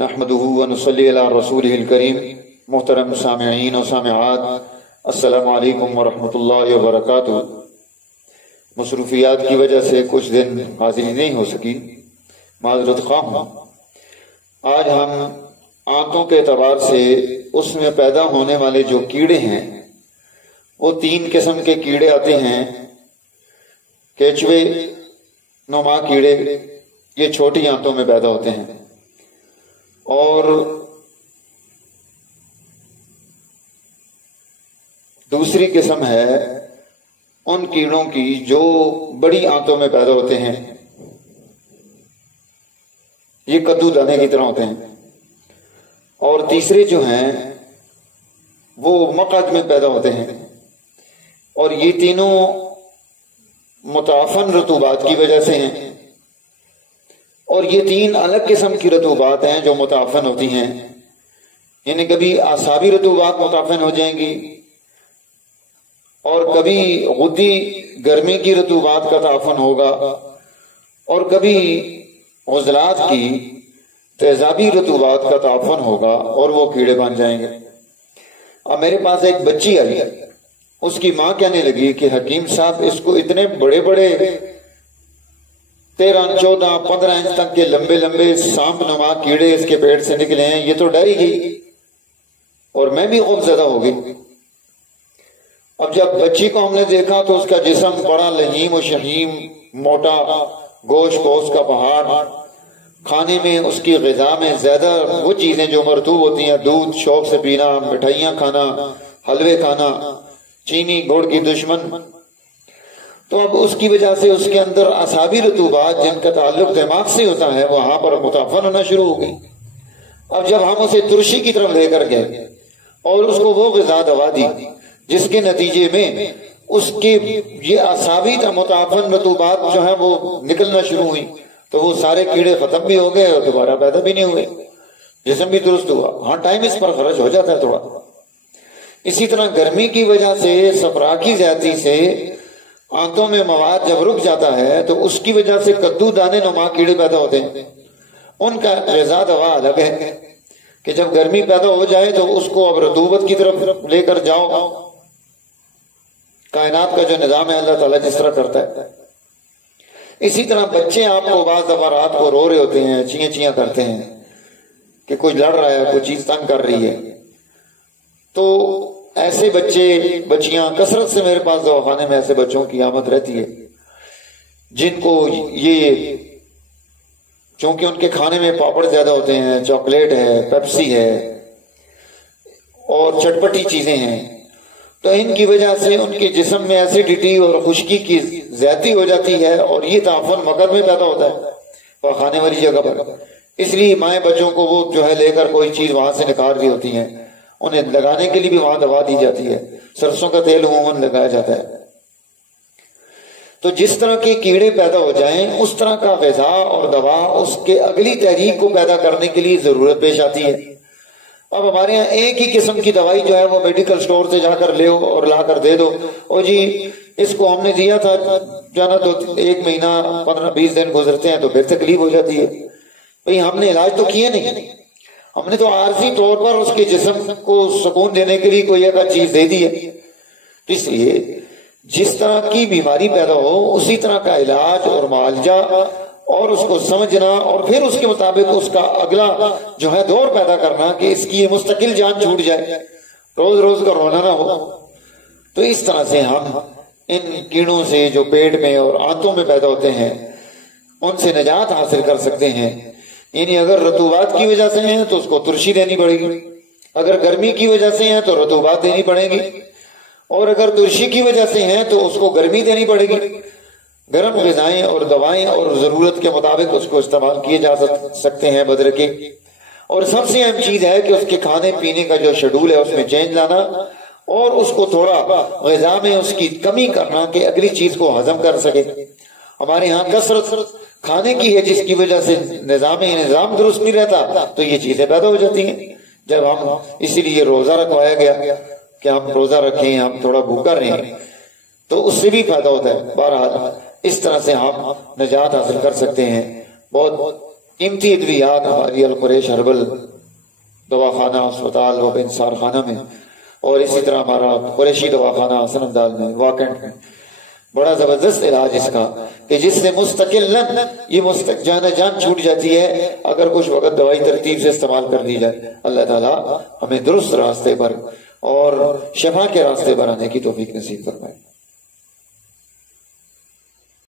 نحمدہ و نصلی علی رسولہ الکریم۔ محترم سامعین و سامعات، السلام علیکم ورحمۃ اللہ وبرکاتہ۔ مصروفیات کی وجہ سے کچھ دن حاضری نہیں ہو سکی، معذرت خواہ ہوں۔ آج ہم آنتوں کے اعتبار سے اس میں پیدا ہونے والے جو کیڑے ہیں وہ 3 قسم کے کیڑے آتے ہیں۔ کیچوے نما کیڑے، یہ چھوٹی آنتوں میں پیدا ہوتے ہیں، اور دوسری قسم ہے ان کیڑوں کی جو بڑی آنتوں میں پیدا ہوتے ہیں، یہ کدو دانے کی طرح ہوتے ہیں، اور تیسرے جو ہیں وہ مقعد میں پیدا ہوتے ہیں، اور یہ تینوں متعفن رطوبات کی وجہ سے ہیں، اور یہ 3 الگ قسم کی رطوبات ہیں جو متعفن ہوتی ہیں۔ یعنی کبھی اعصابی رطوبات متعفن ہو جائیں گی، اور کبھی غدی گرمی کی رطوبات کا تعفن ہوگا، اور کبھی عضلات کی تیزابی رطوبات کا تعفن ہوگا، اور وہ کیڑے بن جائیں گے۔ اب میرے پاس ایک بچی آئی، اس کی ماں کہنے لگی کہ حکیم صاحب اس کو اتنے بڑے بڑے 13, 14, 15 انچ تک کے لمبے لمبے سانپ نما کیڑے اس کے پیٹ سے نکلے ہیں، یہ تو ڈر ہی گئی اور میں بھی خوف زدہ ہو گئی۔ اب جب بچی کو ہم نے دیکھا تو اس کا جسم بڑا لحیم و شحیم، موٹا، گوشت گوشت کا پہاڑ، کھانے میں اس کی غذا میں زیادہ وہ چیزیں جو مرطوب ہوتی ہیں، دودھ شوق سے پینا، مٹھائیاں کھانا، حلوے کھانا، چینی گڑ کی دشمن۔ تو اب اس کی وجہ سے اس کے اندر اعصابی رطوبات جن کا تعلق دماغ سے ہوتا ہے وہاں پر متعفن ہونا شروع ہو گئی۔ اب جب ہم اسے ترشی کی طرف لے کر گئے اور اس کو وہ غذا دوا دی جس کے نتیجے میں اس کے یہ اعصابی متعفن رطوبات جو ہے وہ نکلنا شروع ہوئی، تو وہ سارے کیڑے ختم بھی ہو گئے اور دوبارہ پیدا بھی نہیں ہوئے، جسم بھی درست ہوا۔ ہاں ٹائم اس پر خرچ ہو جاتا ہے تھوڑا۔ اسی طرح گرمی کی وجہ سے، صفرا کی زیادتی سے آنتوں میں مواد جب رک جاتا ہے تو اس کی وجہ سے کدو دانے نما کیڑے پیدا ہوتے ہیں۔ ان کا غذا دوا الگ ہے کہ جب گرمی پیدا ہو جائے تو اس کو اب رطوبت کی طرف لے کر جاؤ۔ کائنات کا جو نظام ہے اللہ تعالیٰ جس طرح کرتا ہے، اسی طرح بچے آپ کو بعض دفعہ رات کو رو رہے ہوتے ہیں، چیاں چیاں کرتے ہیں کہ کوئی لڑ رہا ہے، کوئی چیز تنگ کر رہی ہے، تو ایسے بچے بچیاں کثرت سے میرے پاس دواخانے میں ایسے بچوں کی آمد رہتی ہے جن کو یہ چونکہ ان کے کھانے میں پاپڑ زیادہ ہوتے ہیں، چاکلیٹ ہے، پیپسی ہے اور چٹپٹی چیزیں ہیں، تو ان کی وجہ سے ان کے جسم میں ایسیڈیٹی اور خشکی کی زیادتی ہو جاتی ہے، اور یہ تعفن مغز میں پیدا ہوتا ہے پاخانے والی جگہ پر۔ اس لیے مائیں بچوں کو وہ جو ہے لے کر کوئی چیز وہاں سے نکال رہی ہوتی ہیں، انہیں لگانے کے لیے بھی وہاں دوا دی جاتی ہے، سرسوں کا تیل عموماً لگایا جاتا ہے۔ تو جس طرح کے کیڑے پیدا ہو جائیں اس طرح کا غذا اور دوا اس کے اگلی تحریک کو پیدا کرنے کے لیے ضرورت پیش آتی ہے۔ اب ہمارے یہاں ایک ہی قسم کی دوائی جو ہے وہ میڈیکل سٹور سے جا کر لے اور لا کر دے دو، اور جی اس کو ہم نے دیا تھا جانا تو 1 مہینہ 15-20 دن گزرتے ہیں تو پھر تکلیف ہو جاتی ہے۔ بھئی ہم نے علاج تو کیے نہیں، ہم نے تو عارضی طور پر اس کے جسم کو سکون دینے کے لیے کوئی ایک چیز دے دی ہے۔ اس لیے جس طرح کی بیماری پیدا ہو اسی طرح کا علاج اور معالجہ اور اس کو سمجھنا، اور پھر اس کے مطابق اس کا اگلا جو ہے دور پیدا کرنا کہ اس کی یہ مستقل جان چھوٹ جائے، روز روز کا رونا نہ ہو۔ تو اس طرح سے ہم ان کیڑوں سے جو پیٹ میں اور آنتوں میں پیدا ہوتے ہیں ان سے نجات حاصل کر سکتے ہیں۔ یعنی اگر رطوبات کی وجہ سے ہیں تو اس کو ترشی دینی پڑے گی، اگر گرمی کی وجہ سے ہیں تو رطوبات دینی پڑے گی، اور اگر ترشی کی وجہ سے ہیں تو اس کو گرمی دینی پڑے گی۔ گرم غذائیں اور دوائیں اور ضرورت کے مطابق اس کو استعمال کیے جا سکتے ہیں بدرکے۔ اور سب سے اہم چیز ہے کہ اس کے کھانے پینے کا جو شیڈول ہے اس میں چینج لانا، اور اس کو تھوڑا غذا میں اس کی کمی کرنا کہ اگلی چیز کو ہضم کر سکے۔ ہمارے ہاں کثرت کھانے کی ہے جس کی وجہ سے نظام درست نہیں رہتا، تو یہ چیزیں پیدا ہو جاتی ہیں۔ جب ہم اسی لیے روزہ رکھوایا گیا کہ ہم روزہ رکھیں، ہم تھوڑا بھوکا رہیں، تو اس سے بھی فائدہ ہوتا ہے۔ بہرحال اس طرح سے ہم نجات حاصل کر سکتے ہیں۔ بہت قیمتی ادویات ہماری القریش ہربل دواخانہ اسپتال و بنثار خانہ میں، اور اسی طرح ہمارا قریشی دواخانہ حسن امداد میں واکنٹ میں بڑا زبردست علاج اس کا کہ جس سے مستقلاً یہ جان چھوٹ جاتی ہے اگر کچھ وقت دوائی ترتیب سے استعمال کر لی جائے۔ اللہ تعالیٰ ہمیں درست راستے پر اور شفا کے راستے پر آنے کی توفیق نصیب فرمائے۔